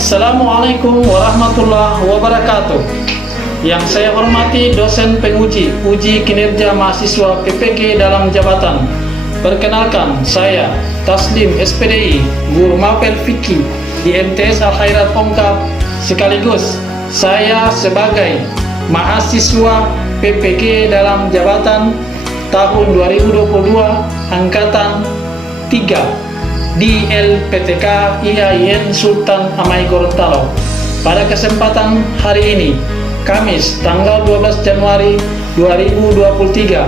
Assalamualaikum warahmatullahi wabarakatuh. Yang saya hormati dosen penguji uji kinerja mahasiswa PPG dalam jabatan. Perkenalkan, saya Taslim SPDI, Guru Mapel Fikih di MTS Al Khairat Ongkab, sekaligus saya sebagai mahasiswa PPG dalam jabatan tahun 2022 angkatan 3 di LPTK IAIN Sultan Amai Gorontalo. Pada kesempatan hari ini, Kamis tanggal 12 Januari 2023,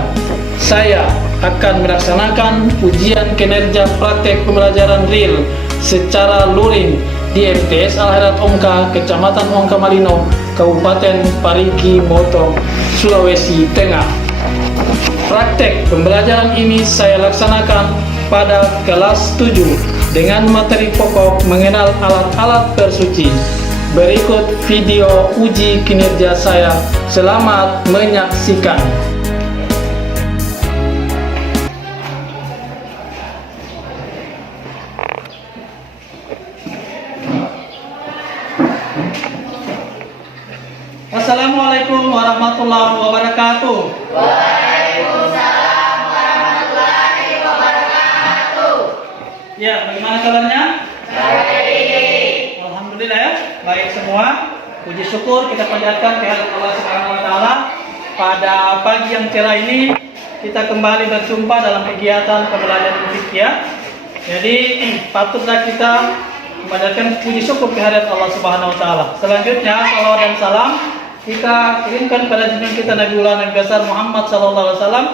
saya akan melaksanakan ujian kinerja praktek pembelajaran real secara luring di MTS Al Khairat Ongka, Kecamatan Ongka Malino, Kabupaten Parigi Motong, Sulawesi Tengah. Praktek pembelajaran ini saya laksanakan pada kelas 7 dengan materi pokok mengenal alat-alat bersuci. Berikut video uji kinerja saya. Selamat menyaksikan. Assalamualaikum warahmatullahi wabarakatuh. Waalaikumsalam warahmatullahi wabarakatuh. Ya, bagaimana kabarnya? Baik. Alhamdulillah ya, baik semua. Puji syukur kita panjatkan kehadirat Allah Subhanahu wa taala. Pada pagi yang cerah ini kita kembali berjumpa dalam kegiatan pembelajaran fikih ya. Jadi patutlah kita panjatkan puji syukur kehadirat Allah Subhanahu wa taala. Selanjutnya salawat dan salam kita kirimkan pada junjungan kita Nabi besar Muhammad sallallahu alaihi wasallam.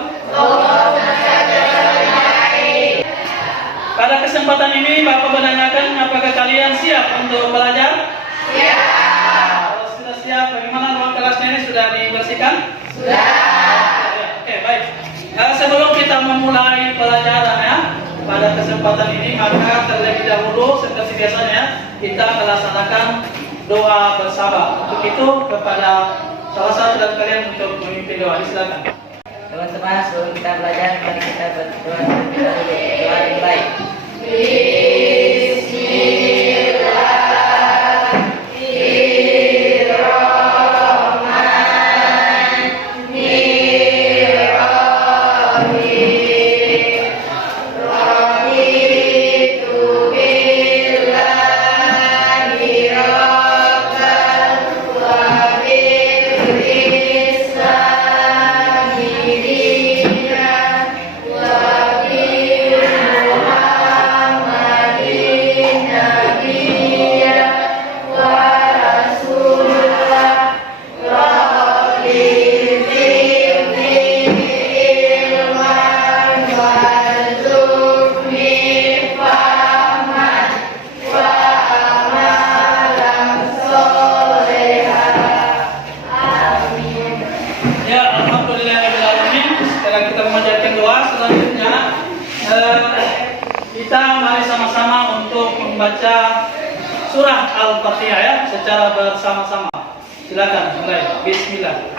Pada kesempatan ini Bapak menanyakan apakah kalian siap untuk belajar? Siap. Kalau sudah siap, bagaimana ruang kelasnya ini sudah dibersihkan? Sudah. Oke, baik. Sebelum kita memulai pelajaran ya, pada kesempatan ini maka terlebih dahulu seperti biasanya kita melaksanakan doa bersama. Untuk itu kepada salah satu dari kalian untuk memimpin doa. Silakan. Teman-teman, sebelum kita belajar, mari kita berdoa terlebih dahulu. Doa yang baik. Kita mari sama-sama untuk membaca surah Al-Fatihah ya, secara bersama-sama. Silakan mulai. Bismillah.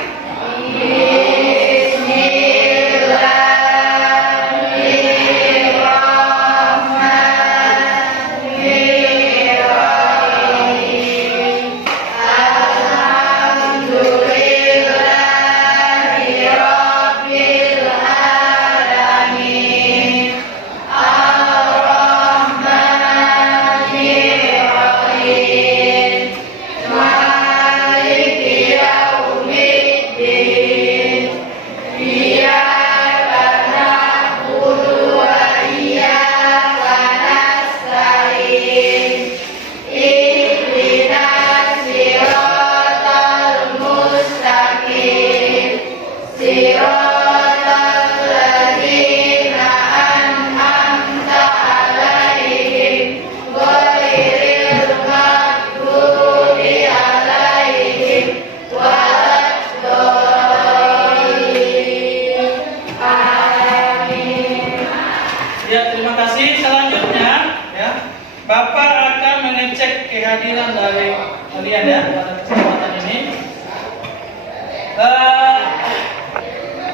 Bapak akan mengecek kehadiran dari kalian ya pada kesempatan ini.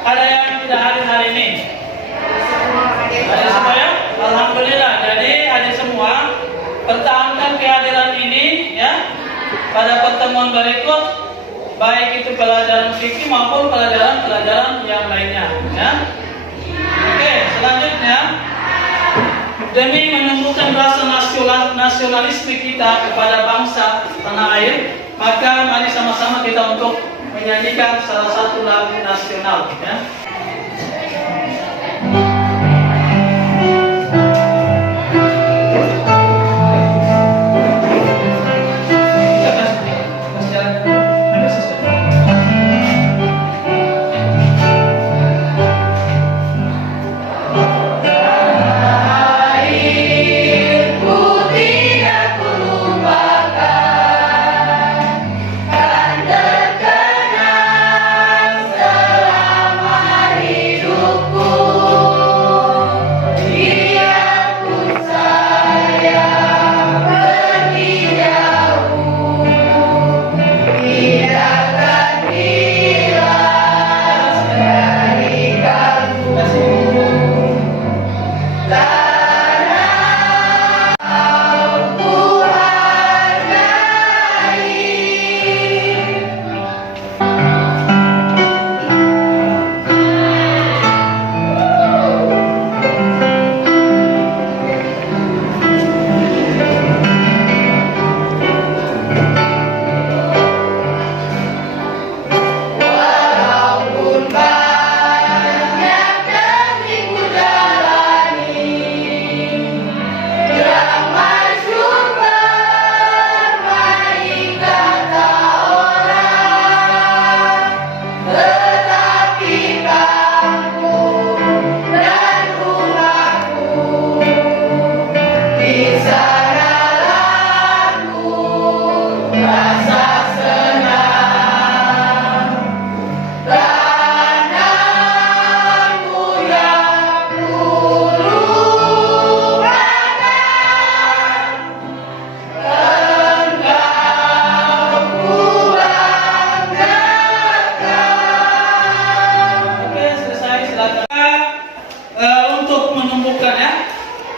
Ada yang tidak hadir hari ini? Ada semua ya? Alhamdulillah. Jadi hadir semua. Pertahankan kehadiran ini ya. pada pertemuan berikut, baik itu pelajaran fikih maupun pelajaran yang lainnya. Ya. Oke, selanjutnya, demi menumbuhkan rasa nasionalisme kita kepada bangsa tanah air, maka mari sama-sama kita untuk menyanyikan salah satu lagu nasional. Ya.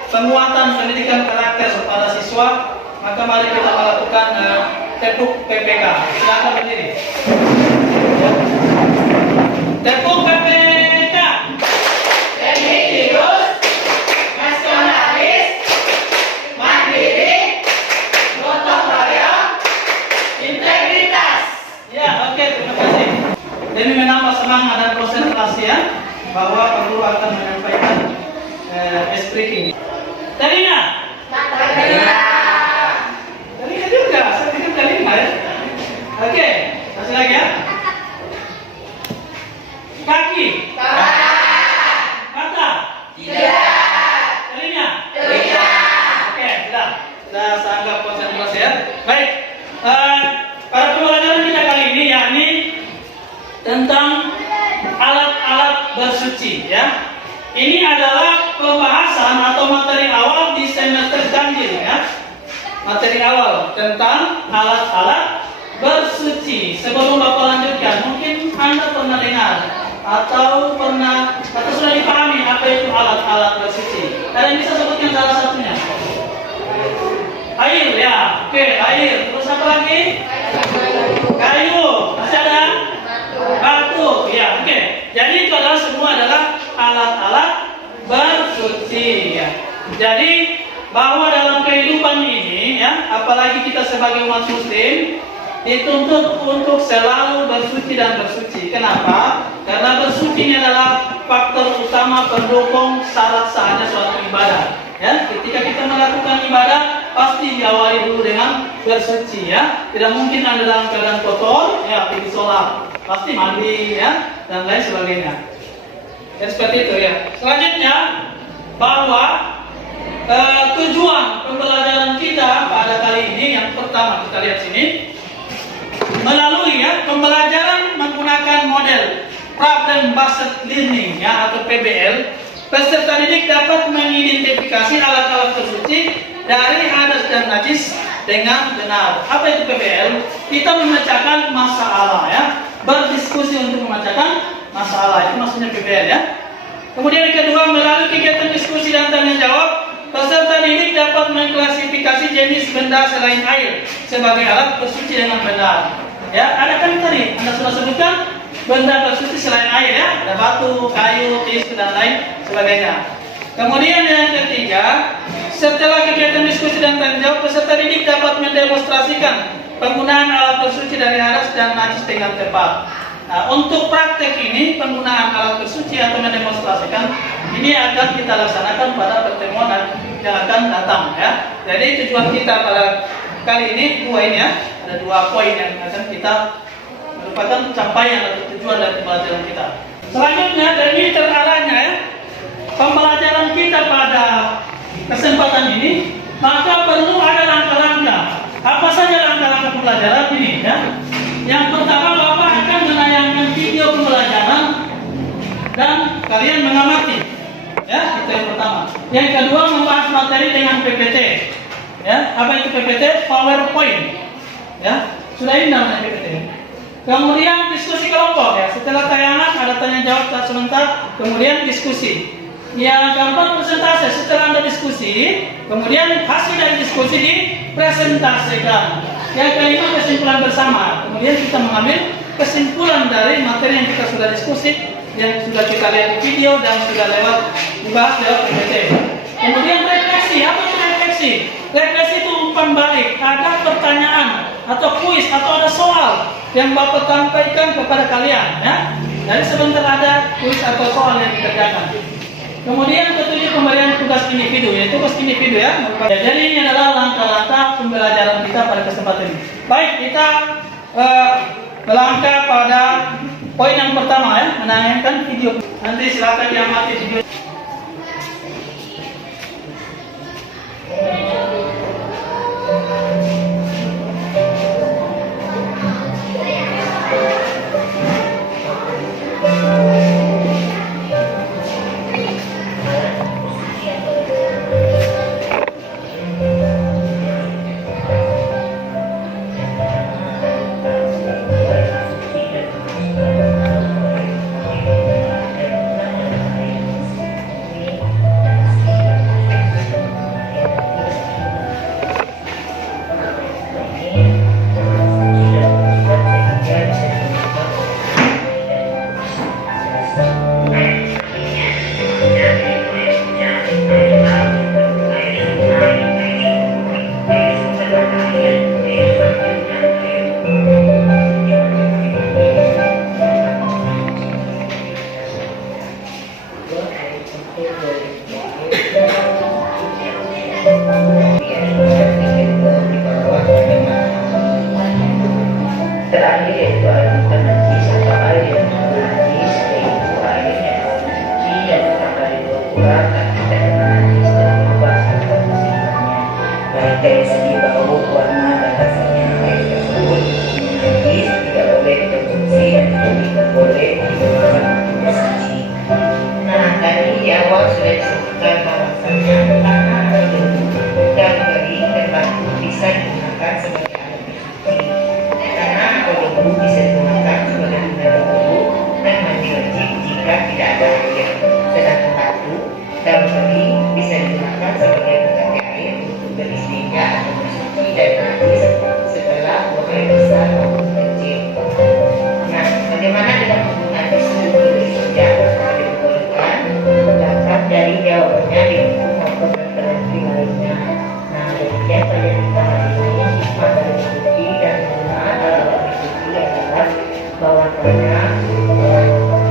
Penguatan pendidikan karakter kepada siswa, maka mari kita melakukan tepuk PPK. Silakan berdiri. Tepuk PPK. Religius, nasionalis, mandiri, gotong royong, integritas. Ya, oke, terima kasih. Demi menambah semangat dan konsentrasi ya, bahwa Guru akan menyampaikan speaking. Talina. Talina juga, saya pikir Talina ya. Oke, kasih lagi ya. Kaki. Mata. Telinga. Oke, sudah. Sudah saya anggap konsentrasi ya. Baik. Pada pembelajaran kita kali ini yakni tentang alat-alat bersuci ya. Ini adalah pembahasan atau materi awal di semester ganjil ya. Materi awal tentang alat-alat bersuci. Sebelum Bapak lanjutkan, mungkin Anda pernah dengar atau sudah dipahami apa itu alat-alat bersuci. Kalian bisa sebutkan salah satunya? Air ya. Oke, air. Terus apa lagi? Kayu. Masih ada? Batu. Ya, oke. Jadi itu adalah semua adalah alat-alat bersuci ya. Jadi bahwa dalam kehidupan ini ya, apalagi kita sebagai umat muslim dituntut untuk selalu bersuci dan bersuci. Kenapa? Karena bersuci ini adalah faktor utama pendukung syarat sahnya suatu ibadah. Ya, ketika kita melakukan ibadah pasti diawali dulu dengan bersuci ya. Tidak mungkin Anda dalam keadaan kotor ya pergi sholat, pasti mandi ya dan lain sebagainya. Ya, seperti itu ya. Selanjutnya bahwa tujuan pembelajaran kita pada kali ini yang pertama kita lihat sini melalui ya pembelajaran menggunakan model problem based learning ya atau PBL, peserta didik dapat mengidentifikasi alat-alat bersuci dari hadas dan najis dengan benar. Apa itu PBL? Kita memecahkan masalah ya, berdiskusi untuk memecahkan masalah, itu maksudnya PBL ya. Kemudian yang kedua, melalui kegiatan diskusi dan tanya jawab, peserta didik dapat dapat mengklasifikasi jenis benda selain air sebagai alat bersuci dengan benar. Ya, ada kan tadi Anda sudah sebutkan benda bersuci selain air ya, ada batu, kayu, tisu dan lain sebagainya. Kemudian yang ketiga, setelah kegiatan diskusi dan tanya jawab, peserta didik dapat mendemonstrasikan penggunaan alat bersuci dari hadas dan najis dengan tepat. Nah, untuk praktek ini penggunaan alat bersuci atau mendemonstrasikan ini akan kita laksanakan pada pertemuan yang akan datang ya. Jadi tujuan kita pada kali ini dua ini ya, ada 2 poin yang akan kita merupakan capaian atau tujuan dari pembelajaran kita. Selanjutnya dari terarahnya ya, pembelajaran kita pada kesempatan ini maka perlu ada langkah-langkah. Apa saja langkah-langkah pembelajaran ini ya? Yang pertama, Bapak akan menayangkan video pembelajaran dan kalian mengamati. Ya, itu yang pertama. Yang kedua, membahas materi dengan PPT. Ya, apa itu PPT? PowerPoint. Ya, sudah ini namanya PPT. Kemudian diskusi kelompok ya. Setelah tayangan ada tanya jawab sebentar, kemudian diskusi. Yang keempat, presentasi. Setelah Anda diskusi, kemudian hasil dari diskusi dipresentasikan. Yang kelima, kesimpulan bersama. Kemudian kita mengambil kesimpulan dari materi yang kita sudah diskusi, yang sudah kita lihat di video dan sudah dibahas lewat PPT. Kemudian refleksi. Apa itu refleksi? Refleksi itu umpan balik. Ada pertanyaan atau kuis atau ada soal yang Bapak sampaikan kepada kalian. Ya. Jadi sebentar ada kuis atau soal yang dikerjakan. Kemudian ketujuh, pemberian tugas individu, yaitu tugas individu ya. Jadi ini adalah langkah-langkah pembelajaran kita pada kesempatan ini. Baik, kita melangkah pada poin yang pertama ya, menayangkan video. Nanti silakan diamati video. Terakhir yaitu air najis atau air yang najis, yaitu air yang suci yang dari dua kurang dan tidak najis dan berubah serta fungsinya, baik dari segi bau, warna dan rasanya. Air tersebut najis, tidak boleh dikonsumsi dan tidak boleh digunakan untuk suci. Nah, tadi di awal sudah disebutkan bahwasanya karena air dan kering dan batu bisa digunakan sebagai alat bersuci. Bisa digunakan sebagai benda wudhu dan mandi wajib jika tidak ada air. Sedangkan batu daun kering bisa digunakan sebagai pengganti air untuk beristinja atau bersuci dan najis setelah buang air besar maupun kecil. Nah, bagaimana dengan penggunaan tisu untuk beristinja? Diperbolehkan terdapat dari jawabannya di buku maupun referensi lainnya. Nah, demikian saja kita hari ini. Hikmah dari bersuci dan penggunaan alat adalah bahwasanya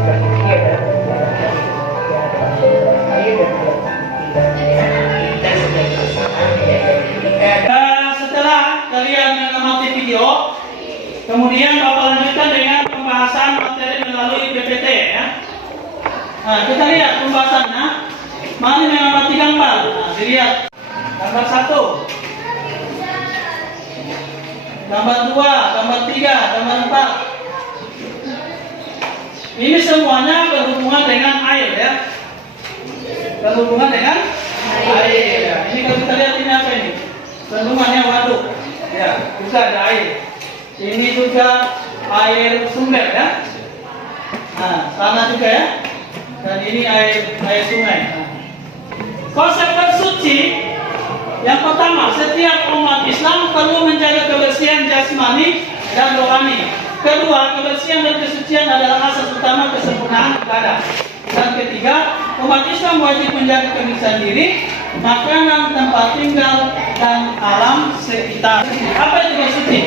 bersuci adalah perbuatan air dan kita sebagai pasangan menjaga kita. Setelah kalian mengamati video, kemudian Bapak lanjutkan dengan pembahasan materi melalui PPT ya. Nah, kita lihat pembahasannya. Mari mengamati gambar. Nah, dilihat gambar 1, gambar 2, gambar 3, gambar 4. Ini semuanya berhubungan dengan air ya. Berhubungan dengan air ya. Ini kalau kita lihat ini apa ini? Bendungannya waduk. Ya, juga ada air. Ini juga air sumber ya. Nah, sana juga ya. Dan ini air sungai. Nah. Konsep bersuci Yang pertama, setiap umat Islam perlu menjaga kebersihan jasmani dan rohani. Kedua, kebersihan dan kesucian adalah asas utama kesempurnaan ibadah. Dan ketiga, umat Islam wajib menjaga kebersihan diri, makanan, tempat tinggal, dan alam sekitar. Apa itu bersuci?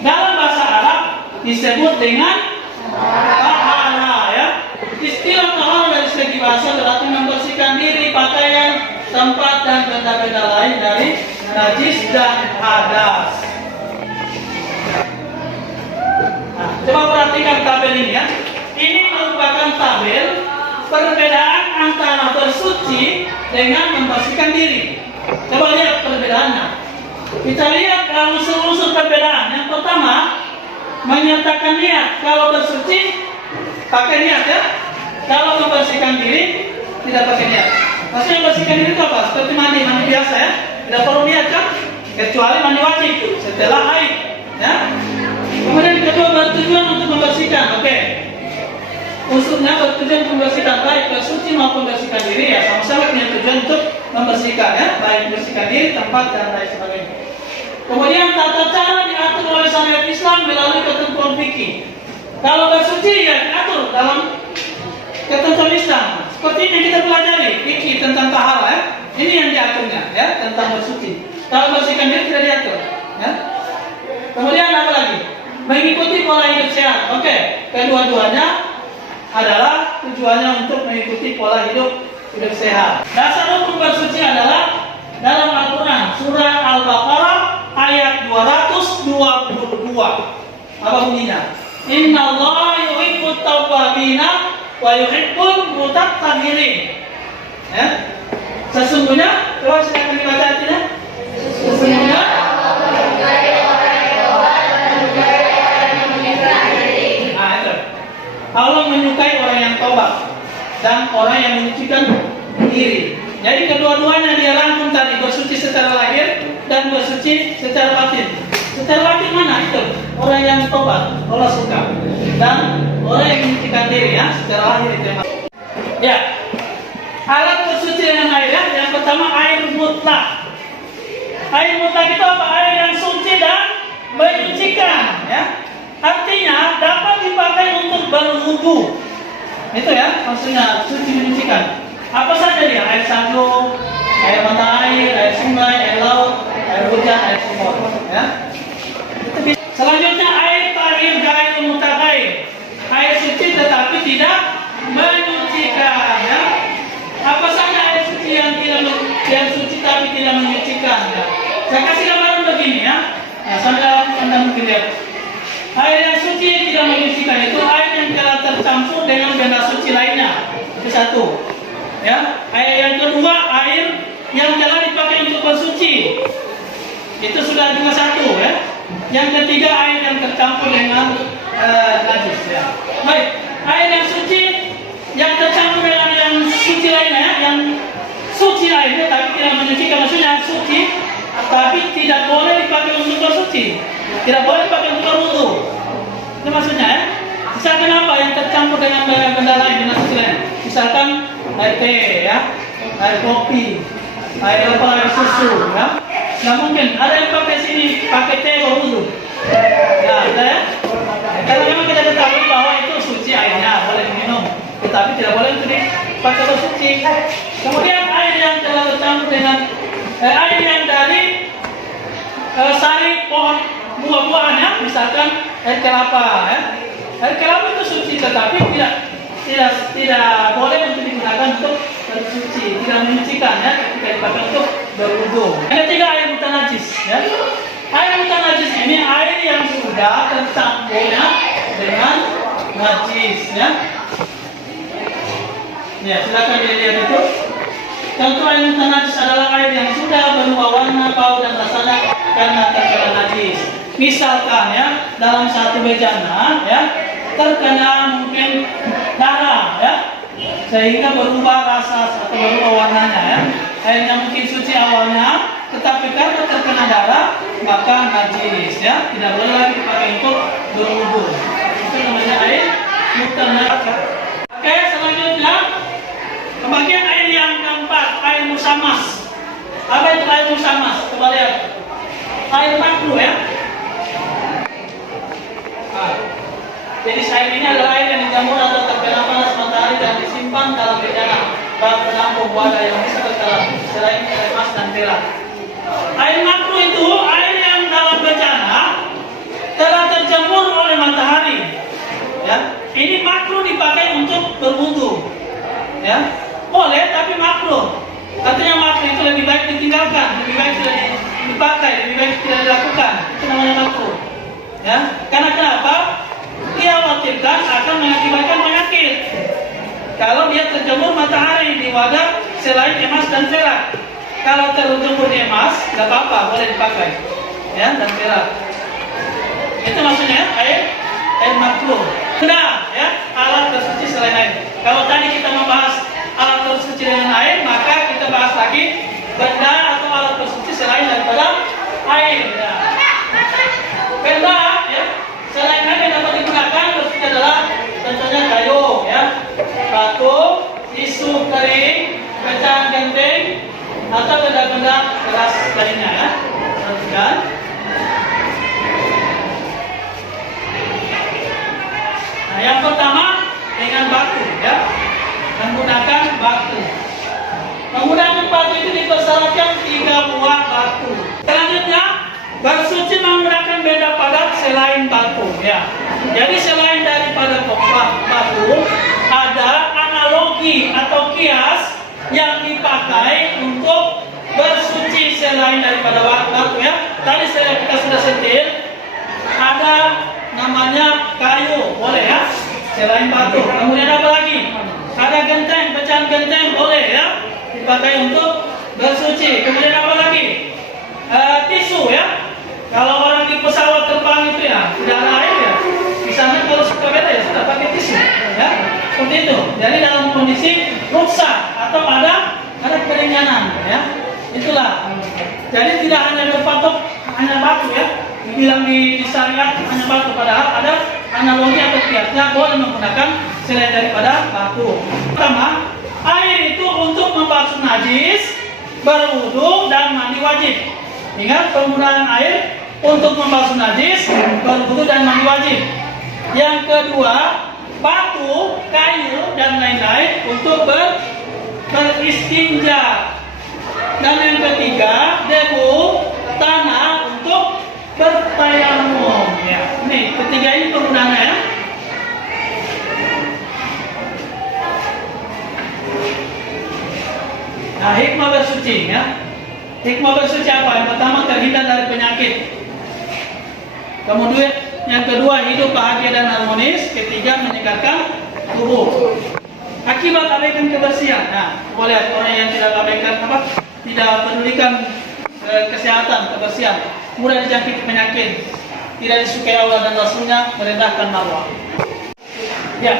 Dalam bahasa Arab disebut dengan taharah, ya. Istilah taharah dari segi bahasa berarti membersihkan diri, pakaian, tempat dan benda-benda lain dari najis dan hadas. Nah, coba perhatikan tabel ini ya. Ini merupakan tabel perbedaan antara bersuci dengan membersihkan diri. Coba lihat perbedaannya. Kita lihat unsur-unsur perbedaan. Yang pertama, menyatakan niat. Kalau bersuci pakai niat ya. Kalau membersihkan diri tidak pakai niat. Maksudnya membersihkan diri itu apa? Seperti mandi biasa ya. Tidak perlu niat kan? Kecuali mandi wajib setelah haid ya. Kemudian kedua, bertujuan untuk membersihkan. Oke. Unsurnya bertujuan untuk membersihkan, baik bersuci maupun membersihkan diri ya, sama-sama punya tujuan untuk membersihkan ya, baik membersihkan diri, tempat dan lain sebagainya. Kemudian tata cara diatur oleh syariat Islam melalui ketentuan fikih. Kalau bersuci ya diatur dalam ketentuan Islam. Seperti ini kita pelajari fikih tentang taharah ya. Ini yang diaturnya ya, tentang bersuci. Kalau membersihkan diri tidak diatur ya. Kemudian apa lagi? Mengikuti pola hidup sehat. Oke, kedua-duanya adalah tujuannya untuk mengikuti pola hidup sehat. Dasar hukum bersuci adalah dalam Al-Quran surah Al-Baqarah ayat 222. Apa bunyinya? Innallaha yuhibbut tawwabina wa yuhibbul mutatahhirin. Ya. Sesungguhnya, coba silakan dibaca artinya. Sesungguhnya Allah menyukai orang yang taubat dan orang yang menyucikan diri. Jadi kedua-duanya dia rangkum tadi, bersuci secara lahir dan bersuci secara batin. Secara batin mana itu? Orang yang taubat, Allah suka, dan orang yang menyucikan diri ya, secara lahir itu. Ya, alat bersuci dengan air ya. Yang pertama air mutlak. Air mutlak itu apa? Air yang suci dan menyucikan ya. Artinya dapat dipakai untuk berwudu. Itu ya, maksudnya suci menyucikan. Apa saja dia? Air sandu, air mata air sungai, air laut, air hujan, air sumur. Ya. Selanjutnya air tahir gair mutaghair. Air suci tetapi tidak menyucikan. Ya. Apa saja air suci yang suci tapi tidak menyucikan? Ya. Saya kasih gambaran begini ya. Nah, sambil Anda mungkin lihat. Air yang suci tidak menyucikan itu air yang telah tercampur dengan benda suci lainnya. Itu satu. Ya. Air yang kedua, air yang telah dipakai untuk bersuci. Itu sudah juga satu ya. Yang ketiga, air yang tercampur dengan najis ya. Baik, air yang suci yang tercampur dengan yang suci lainnya ya, yang suci airnya tapi tidak menyucikan, maksudnya suci tapi tidak boleh dipakai untuk bersuci. Tidak boleh dipakai untuk berwudu. Itu maksudnya ya. Misalkan apa yang tercampur dengan benda lain, dengan suci lain. Misalkan air teh ya, air kopi, air susu ya. Nggak mungkin ada yang pakai sini pakai teh berwudu. Ya, ada ya. Karena memang kita ketahui bahwa itu suci airnya, boleh diminum, tetapi tidak boleh untuk dipakai bersuci. Kemudian air yang telah tercampur dengan air yang dari sari pohon buah-buahannya, misalkan air kelapa ya. Air kelapa itu suci tetapi tidak boleh untuk digunakan untuk bersuci, tidak menyucikan ya ketika dipakai untuk berwudu. Yang ketiga air mutanajis ya. Air mutanajis ini air yang sudah tercampur ya dengan najis ya. Ya, silakan dilihat itu. Contoh air mutanajis adalah air yang sudah berubah warna, bau dan rasanya karena terkena najis. Misalkan ya dalam satu bejana ya terkena mungkin darah ya sehingga berubah rasa atau berubah warnanya ya. Airnya mungkin suci awalnya tetapi karena terkena darah maka najis ya, tidak boleh lagi dipakai untuk berwudu. Itu namanya air mutanajis. Oke, selanjutnya pembagian air yang keempat, air musamas. Apa itu air musamas? Coba lihat. Air makruh ya. Nah, jadi air ini adalah air yang dijamur atau terkena panas matahari dan disimpan dalam bejana bak penampung wadah yang bisa berkarat selain emas dan perak. Air makruh itu air yang dalam bejana telah terjamur oleh matahari. Ya, ini makruh dipakai untuk berwudu. Ya, boleh tapi makruh. Artinya makruh itu lebih baik ditinggalkan, lebih baik tidak dipakai, lebih baik tidak dilakukan. Itu namanya makruh. Ya, karena kenapa? Dia khawatirkan akan mengakibatkan penyakit. Kalau dia terjemur matahari di wadah selain emas dan perak. Kalau terjemur di emas, nggak apa-apa, boleh dipakai. Ya, dan perak. Itu maksudnya air makruh. Benda, ya, alat bersuci selain air. Kalau tadi kita membahas alat bersuci dengan air, maka kita bahas lagi benda atau alat bersuci selain daripada air. Ya. Benda, ya, selain air yang dapat digunakan bersuci adalah contohnya kayu, ya, batu, tisu kering, pecahan genteng, atau benda-benda keras lainnya. Ya. Perhatikan. Nah, yang pertama dengan batu, ya, menggunakan batu. Menggunakan batu itu dipersyaratkan 3 buah batu. Selanjutnya bersuci menggunakan benda padat selain batu, ya. Jadi selain daripada batu, ada analogi atau kias yang dipakai untuk bersuci selain daripada batu, ya. Tadi kita sudah sentil, ada namanya kayu, boleh ya, selain batu. Kemudian apa lagi? Ada genteng, pecahan genteng, boleh ya, dipakai untuk bersuci. Kemudian apa lagi? Tisu ya. Kalau orang di pesawat terbang itu ya, tidak ada air ya. Di sana kalau suka beda ya sudah pakai tisu, ya. Seperti itu. Jadi dalam kondisi rusak atau ada keringanan, ya. Itulah. Jadi tidak hanya berpatok hanya batu ya. Bilang di syariat hanya batu, padahal ada analogi atau kiasnya boleh menggunakan selain daripada batu. Pertama, air itu untuk membasuh najis, berwudu dan mandi wajib. Ingat, penggunaan air untuk membasuh najis, berwudu dan mandi wajib. Yang kedua, batu, kayu dan lain-lain untuk beristinja. Dan yang ketiga, debu, tanah untuk bertayamum, ya. Nih, ketiga ini penggunaannya ya. Nah, hikmah bersuci ya. Hikmah bersuci apa? Yang pertama, terhindar dari penyakit. Kemudian yang kedua, hidup bahagia dan harmonis. Ketiga, menyegarkan tubuh. Akibat abaikan kebersihan. Nah, boleh orang yang tidak abaikan tidak pedulikan kesehatan, kebersihan, mudah dijangkiti penyakit, tidak disukai Allah dan Rasulnya, merendahkan marwah. Ya.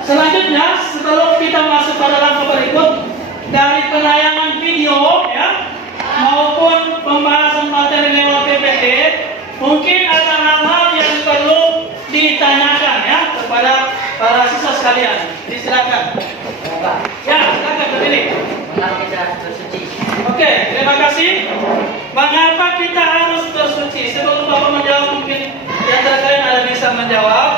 Selanjutnya, sebelum kita masuk pada langkah berikut dari penayangan video, ya, maupun pembahasan materi lewat PPT, mungkin ada hal-hal yang perlu ditanyakan ya kepada para siswa sekalian. Silakan. Ya, silakan terpilih. Mengapa kita bersuci? Oke, terima kasih. Mengapa kita harus bersuci? Sebelum Bapak menjawab, mungkin di antara kalian ada bisa menjawab.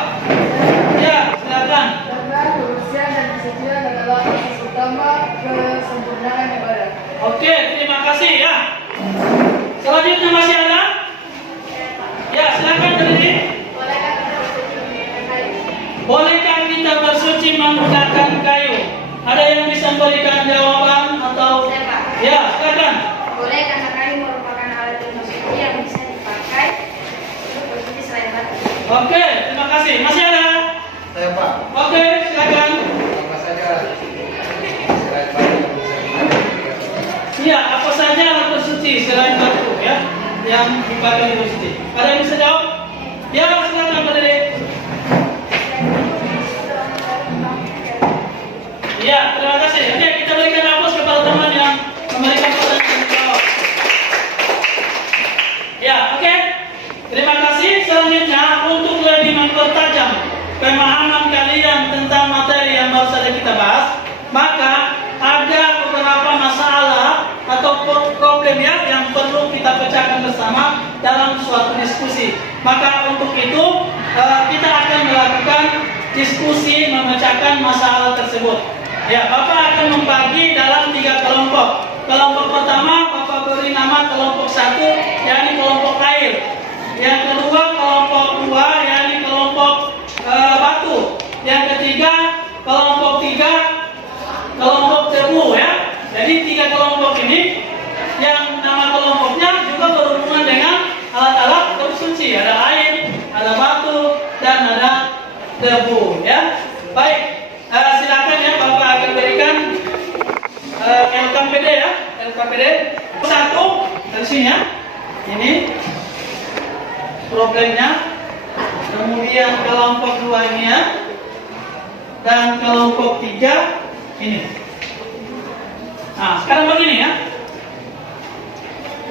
Ya, silakan. Karena kebersihan dan kesucian adalah asas utama kesempurnaan ibadah. Oke, terima kasih ya. Selanjutnya masih ada? Ya, silakan berdiri. Bolehkah kita bersuci menggunakan kayu? Ada yang bisa memberikan jawaban atau? Saya, Pak. Ya, silakan. Boleh, karena kayu merupakan alat bersuci yang bisa dipakai untuk bersuci selain batu. Oke, terima kasih. Masih ada? Saya Pak, Oke, silakan. apa saja selain batu Iya, apa saja alat bersuci selain batu ya yang dipakai di bersuci? Ada yang bisa jawab? Ya, silakan berdiri. Ya, terima kasih. Oke, kita berikan aplaus kepada teman yang memberikan pertanyaan jawab. Ya, oke. Terima kasih. Selanjutnya, untuk lebih mempertajam pemahaman kalian tentang materi yang baru saja kita bahas, maka ada beberapa masalah atau problem ya yang perlu kita pecahkan bersama dalam suatu diskusi. Maka untuk itu kita akan melakukan diskusi memecahkan masalah tersebut. Ya, Bapak akan membagi dalam 3 kelompok. Kelompok pertama Bapak beri nama kelompok 1, yakni kelompok air. Yang kedua kelompok 2, yakni kelompok batu. Yang ketiga kelompok 3 kelompok tebu ya. Jadi 3 kelompok ini yang nama kelompoknya juga berhubungan dengan alat-alat bersuci. Ada air, ada batu, dan ada debu ya. Baik, silakan ya Bapak akan berikan LKPD ya. LKPD 1 dari sini ya. Ini problemnya. Kemudian kelompok 2 ini ya. Dan kelompok 3 ini. Nah, sekarang begini ya.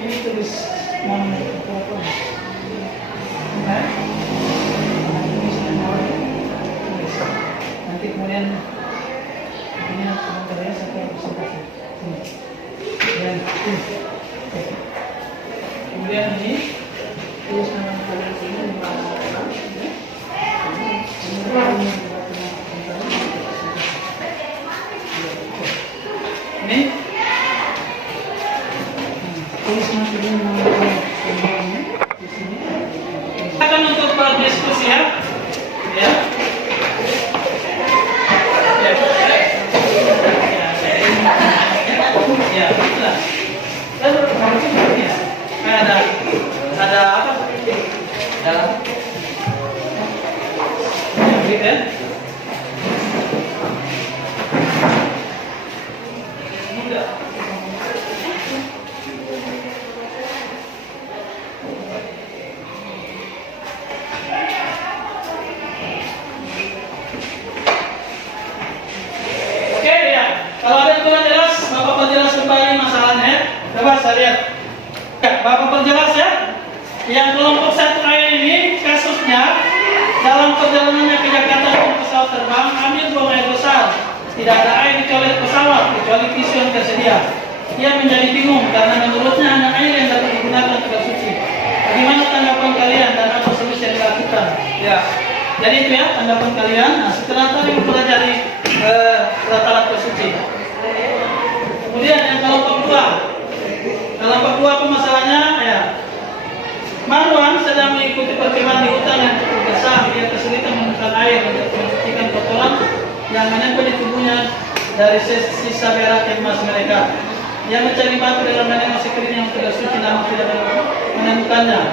Ini tulis nanti kemudian ini sebentar ya sampai presentasi. Kemudian ini tulis nama kalian sini. Ini tulis nama kalian di sini. Akan untuk berdiskusi ya. Ya. Ya, betul. Ada apa? Dalam. Gitu ya. Mudah. Oke ya. Kalau ada yang kurang jelas, Bapak perjelas kembali masalahnya ya. Coba saya lihat. Ya, Bapak perjelas ya. Yang kelompok 1 air ini kasusnya dalam perjalanannya ke Jakarta dengan pesawat terbang ambil buang air besar. Tidak ada air di toilet pesawat kecuali tisu yang tersedia. Dia menjadi bingung karena menurutnya hanya air yang dapat digunakan untuk bersuci. Bagaimana tanggapan kalian dan apa solusi yang dilakukan? Ya. Jadi itu ya tanggapan kalian. Nah, setelah tadi mempelajari alat bersuci. Kemudian yang kelompok 2. Kelompok 2 pemasalannya ya. Marwan sedang mengikuti perkemahan di hutan yang cukup besar. Dia kesulitan menemukan air untuk mensucikan kotoran yang menempel di tubuhnya dari sisa berak kemas mereka. Dia mencari batu dalam menengok sekeliling yang tidak suci namun tidak menemukannya.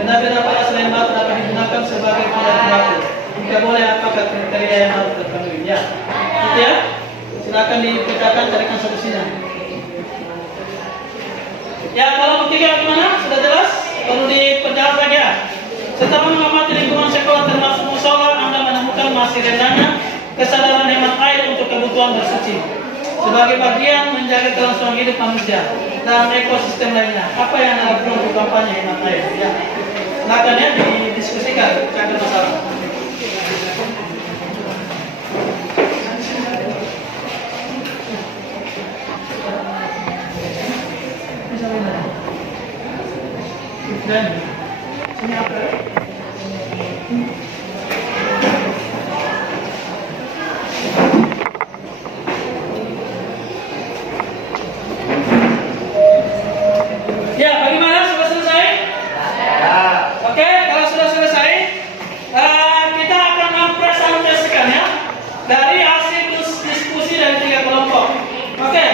Benda-benda apa selain batu dapat digunakan sebagai pengganti batu? Jika boleh, apakah kriteria yang harus terpenuhi? Ya, itu ya. Silakan dipecahkan, carikan solusinya. Ya, kalau ketiga gimana? Sudah jelas? Perlu diperjelas lagi ya. Setelah mengamati lingkungan sekolah termasuk musola, Anda menemukan masih rendahnya kesadaran hemat air untuk kebutuhan bersuci sebagai bagian menjaga kelangsungan hidup manusia dan ekosistem lainnya. Apa yang Anda lakukan untuk kampanye hemat air? Ya, silakan ya didiskusikan, cari masalah. Dan sini apa? Ya, bagaimana? Sudah selesai? Ya. Oke, kalau sudah selesai, kita akan mempresentasikan ya dari hasil diskusi dari 3 kelompok. Oke,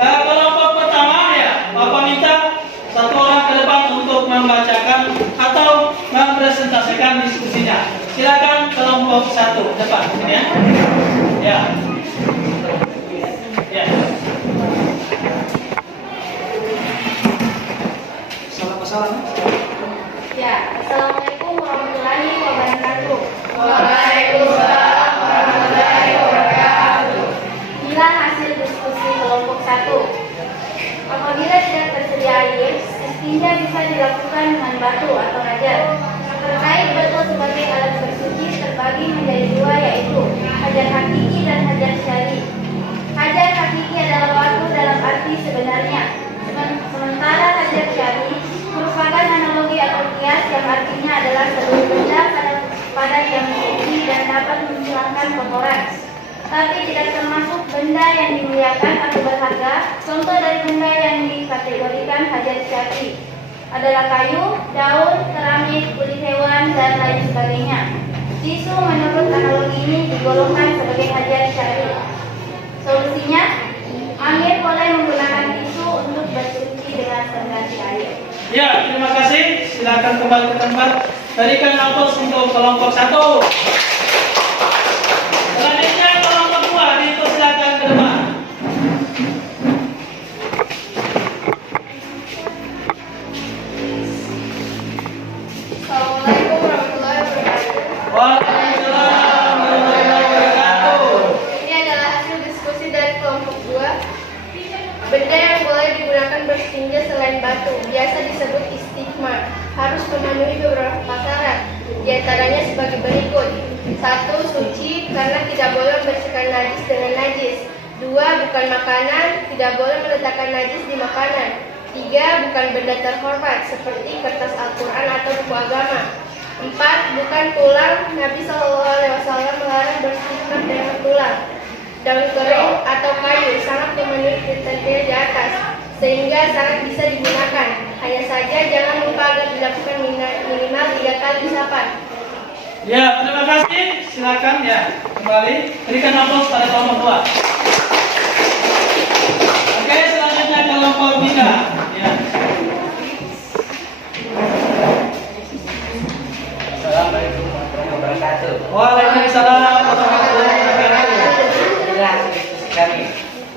kelompok pertama ya, Bapak minta 1 orang ke depan untuk membacakan atau mempresentasikan diskusinya. Silakan kelompok 1 depan sini ya. Ya. Ya. Salam. Ya, Assalamualaikum warahmatullahi wabarakatuh. Waalaikumsalam warahmatullahi wabarakatuh. Inilah hasil diskusi kelompok 1. Apabila tidak tersedia air, istinja bisa dilakukan dengan batu atau hajar. Terkait batu sebagai alat bersuci terbagi menjadi 2, yaitu hajar hakiki dan hajar syari. Hajar hakiki adalah batu dalam arti sebenarnya, Sementara hajar syari merupakan analogi atau kias yang artinya adalah seluruh benda pada yang suci dan dapat menghilangkan kotoran. Tapi tidak termasuk benda yang dimuliakan atau berharga. Contoh dari benda yang dikategorikan hajar syari adalah kayu, daun, keramik, kulit hewan, dan lain sebagainya. Tisu menurut analogi ini digolongkan sebagai hajar syari. Solusinya, Amir boleh menggunakan tisu untuk bersuci dengan pengganti air. Ya, terima kasih. Silakan kembali ke tempat. Berikan aplaus untuk kelompok 1. Selanjutnya kelompok 2 dipersilakan ke depan. Assalamualaikum warahmatullahi wabarakatuh. Waalaikumsalam warahmatullahi wabarakatuh. Ini adalah hasil diskusi dari kelompok 2. Benda yang boleh digunakan berstinja selain batu biasa disebut istigma, harus memenuhi beberapa syarat, diantaranya sebagai berikut. 1. Suci, karena tidak boleh membersihkan najis dengan najis. 2. Bukan makanan, tidak boleh meletakkan najis di makanan. 3. Bukan benda terhormat, seperti kertas Al-Quran atau buku agama. 4. Bukan tulang, Nabi SAW melarang bersihkan dengan tulang. Daun kering atau kayu sangat memenuhi kriteria di atas, sehingga sangat bisa digunakan. Hanya saja jangan lupa agar dilakukan minimal 3 kali usapan. Ya, terima kasih. Silakan ya, kembali. Berikan aplaus pada kelompok 2. Oke, selanjutnya kelompok 3. Ya. Assalamualaikum warahmatullahi wabarakatuh. Waalaikumsalam warahmatullahi wabarakatuh. Inilah hasil diskusi kami.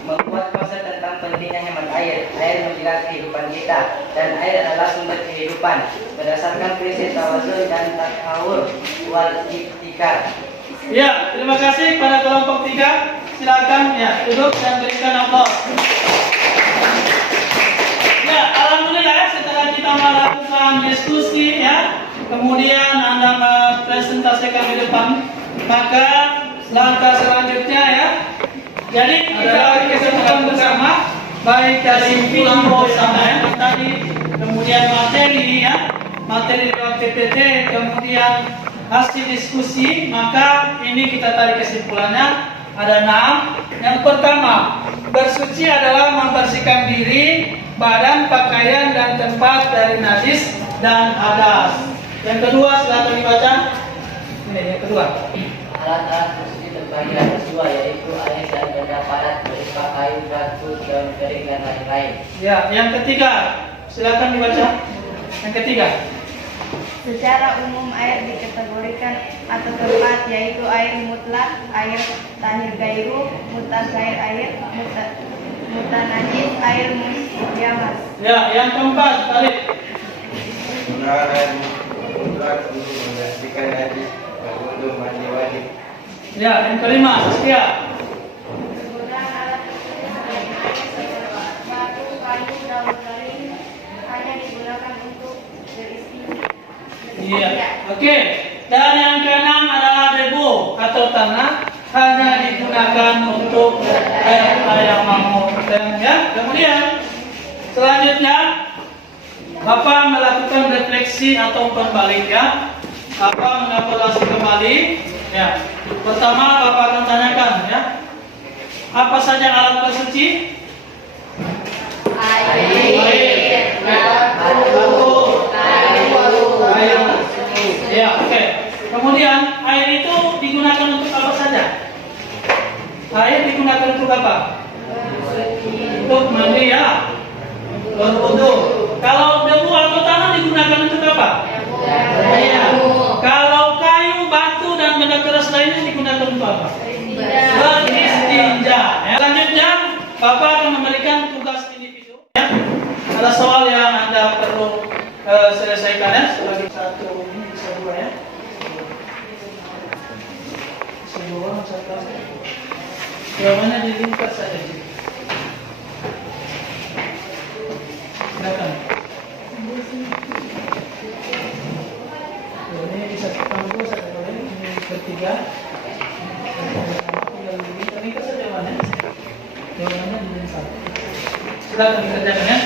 Membuat konsen tentang pentingnya hemat air. Air menjaga kehidupan kita, dan air adalah sumber kehidupan. Berdasarkan prinsip tawazun dan tahawur wal iktikar. Ya, terima kasih pada kelompok 3. Silakan ya, duduk dan berikan aplaus. Ya, alhamdulillah setelah kita melakukan diskusi ya, kemudian Anda presentasikan di depan, maka langkah selanjutnya ya, jadi kita kesempatan bersama baik dari video sama yang tadi, kemudian materi ya, materi lewat PPT, kemudian hasil diskusi, maka ini kita tarik kesimpulannya ada 6. Yang pertama, bersuci adalah membersihkan diri, badan, pakaian, dan tempat dari najis dan hadas. Yang kedua, silakan dibaca. Ini yang kedua. Alat-alat bersuci terbagi atas 2, yaitu air dan benda padat berupa kayu, batu, daun kering, dan lain-lain. Ya, yang ketiga, silakan dibaca. Yang ketiga. Secara umum air dikategorikan atau tempat, yaitu air mutlak, air tahir gairu, mutaghair air, mutanajis, air musyamas. Ya, yang keempat, balik. Penggunaan air mutlak untuk membersihkan najis dan untuk mandi wajib. Ya, yang kelima, Saskia. Penggunaan alat tersebut sebagai air seperti batu, kayu, daun kering hanya digunakan untuk beristinja. Iya, oke. Dan yang keenam adalah debu atau tanah, hanya digunakan untuk air mamut. Ya, kemudian selanjutnya Bapak melakukan refleksi atau berbalik ya. Bapak mengevaluasi kembali. Ya, pertama Bapak akan tanyakan ya, apa saja alat bersuci? Air, batu, kayu. Ya, oke. Kemudian air itu digunakan untuk apa saja? Air digunakan untuk apa? Untuk mandi ya, berwudu. Kalau debu atau tanah digunakan untuk apa? Ya. Kalau kayu, batu, dan benda keras lainnya digunakan untuk apa? Beristinja. Ya. Selanjutnya, Bapak akan memberikan tugas individu. Ya. Ada soal yang Anda perlu selesaikan ya. Sebagai satu, ini bisa dua ya. Bisa dua, satu. Jawabannya dilingkas saja. Silakan. Ini bisa ketemu satu kali, ini bertiga. Ini kan jawabannya. Jawabannya dilingkas. Silakan dikerjakan ya.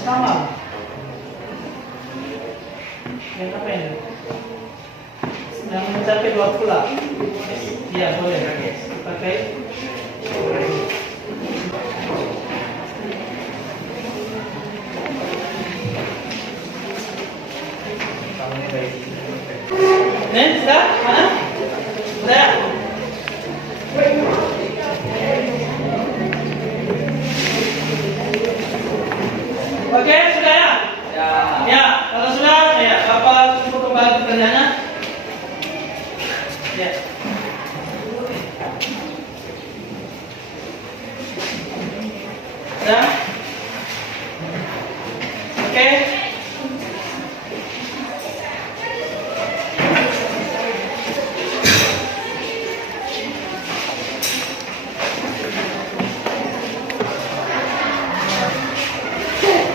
mustamal. Yang apa ini? Yang mencapai 2 pula. Iya, boleh. Pakai. Nen, sudah? Mana? Sudah? Oke, sudah ya? Ya, kalau sudah, ya, Bapak cukup kembali ke kerjanya. Ya. Sudah? Oke.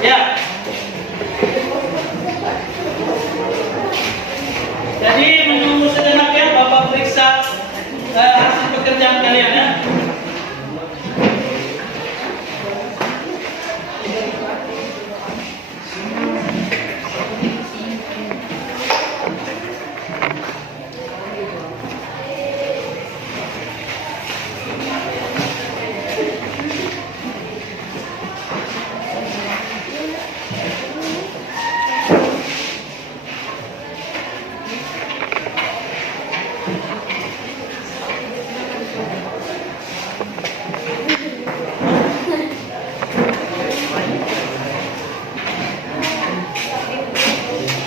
Ya. Jadi menunggu sejenak ya, Bapak periksa hasil pekerjaan kalian ya.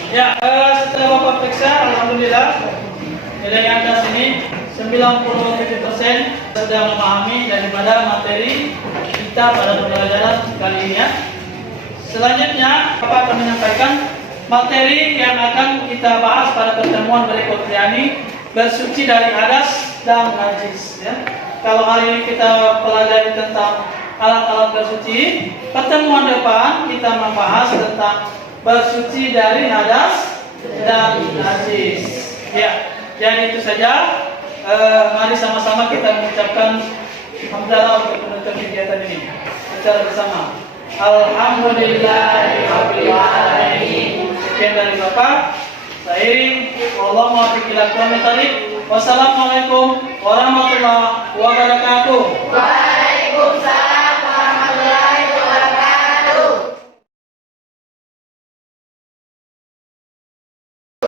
Ya, setelah Bapak periksa, alhamdulillah dari atas ini 97% sudah memahami daripada materi kita pada pembelajaran kali ini ya. Selanjutnya, Bapak akan menyampaikan materi yang akan kita bahas pada pertemuan berikut, yakni bersuci dari hadas dan najis ya. Kalau hari ini kita pelajari tentang alat-alat bersuci, pertemuan depan kita membahas tentang bersuci dari hadas dan najis. Ya, jadi itu saja. Mari sama-sama kita mengucapkan hamdalah untuk penutup kegiatan ini secara bersama. Alhamdulillahirabbil alamin. Sekian dari Bapak. Saya Iri. Wassalamualaikum warahmatullahi wabarakatuh.